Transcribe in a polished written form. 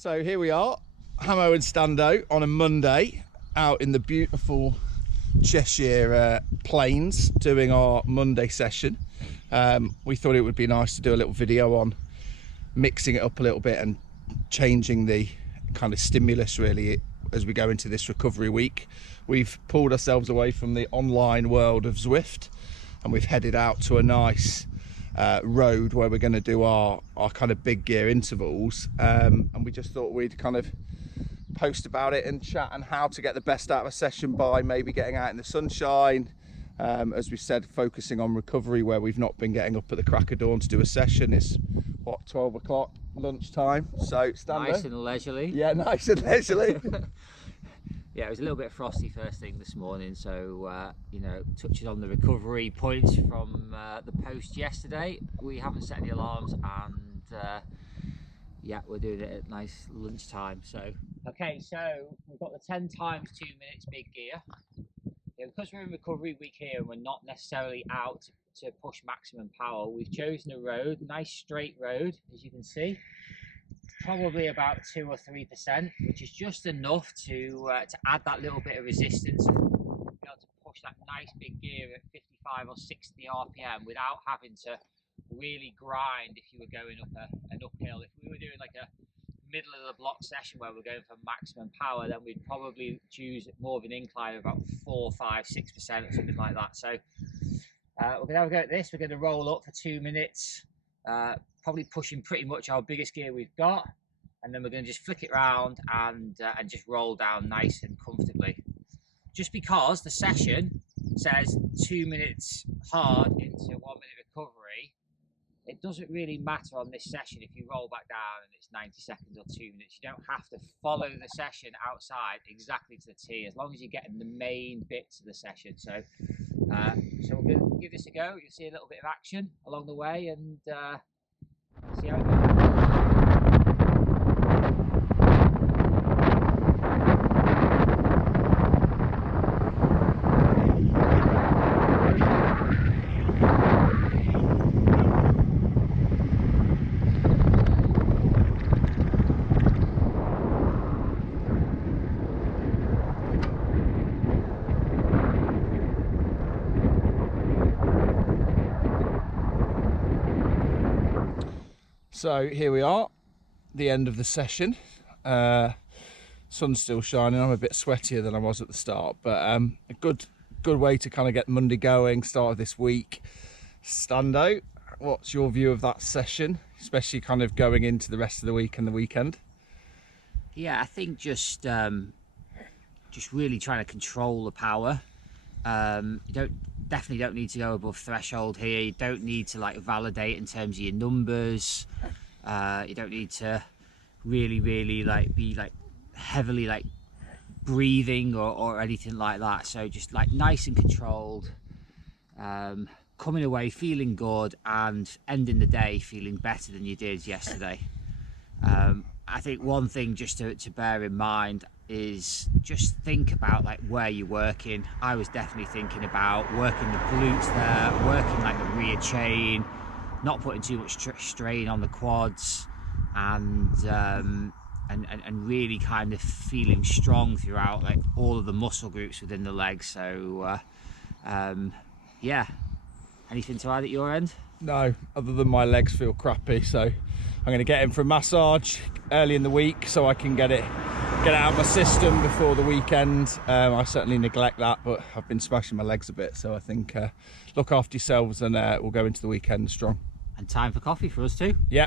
So here we are, Hammo and Stando on a Monday, out in the beautiful Cheshire plains doing our Monday session. We thought it would be nice to do a little video on mixing it up a little bit and changing the kind of stimulus really as we go into this recovery week. We've pulled ourselves away from the online world of Zwift and we've headed out to a nice road where we're going to do our kind of big gear intervals, and we just thought we'd kind of post about it and chat and how to get the best out of a session by maybe getting out in the sunshine, as we said, focusing on recovery where we've not been getting up at the crack of dawn to do a session. It's what, 12 o'clock lunchtime, so Stando. Nice and leisurely. Yeah, nice and leisurely. Yeah, it was a little bit frosty first thing this morning, so you know, touching on the recovery points from the post yesterday, we haven't set any alarms, and yeah, we're doing it at nice lunchtime. So okay, so we've got the 10 times 2 minutes big gear. Yeah, because we're in recovery week here and we're not necessarily out to push maximum power, we've chosen a road, nice straight road, as you can see. Probably about 2 or 3%, which is just enough to add that little bit of resistance and be able to push that nice big gear at 55 or 60 RPM without having to really grind if you were going up an uphill. If we were doing like a middle of the block session where we're going for maximum power, then we'd probably choose more of an incline of about 4, 5, 6% or something like that. So we're going to have a go at this. We're going to roll up for 2 minutes. Probably pushing pretty much our biggest gear we've got, and then we're going to just flick it around and just roll down nice and comfortably. Just because the session says 2 minutes hard into 1 minute recovery, it doesn't really matter on this session if you roll back down and it's 90 seconds or 2 minutes. You don't have to follow the session outside exactly to the T, as long as you're getting the main bits of the session. So we're going to give this a go. You'll see a little bit of action along the way, and see how it goes. So here we are, the end of the session. Sun's still shining. I'm a bit sweatier than I was at the start, but a good way to kind of get Monday going, start of this week. Stando, what's your view of that session, especially kind of going into the rest of the week and the weekend? Yeah, I think just really trying to control the power. You definitely don't need to go above threshold here. You don't need to like validate in terms of your numbers. You don't need to really like be like heavily like breathing or anything like that. So just like nice and controlled, coming away feeling good and ending the day feeling better than you did yesterday. I think one thing just to bear in mind is just think about like where you're working. I was definitely thinking about working the glutes there, working like the rear chain, not putting too much strain on the quads, and really kind of feeling strong throughout like all of the muscle groups within the legs. So yeah, anything to add at your end? No, other than my legs feel crappy, so I'm going to get in for a massage early in the week so I can get it out of my system before the weekend. I certainly neglect that, but I've been smashing my legs a bit, so I think look after yourselves and we'll go into the weekend strong. And time for coffee for us too. Yeah.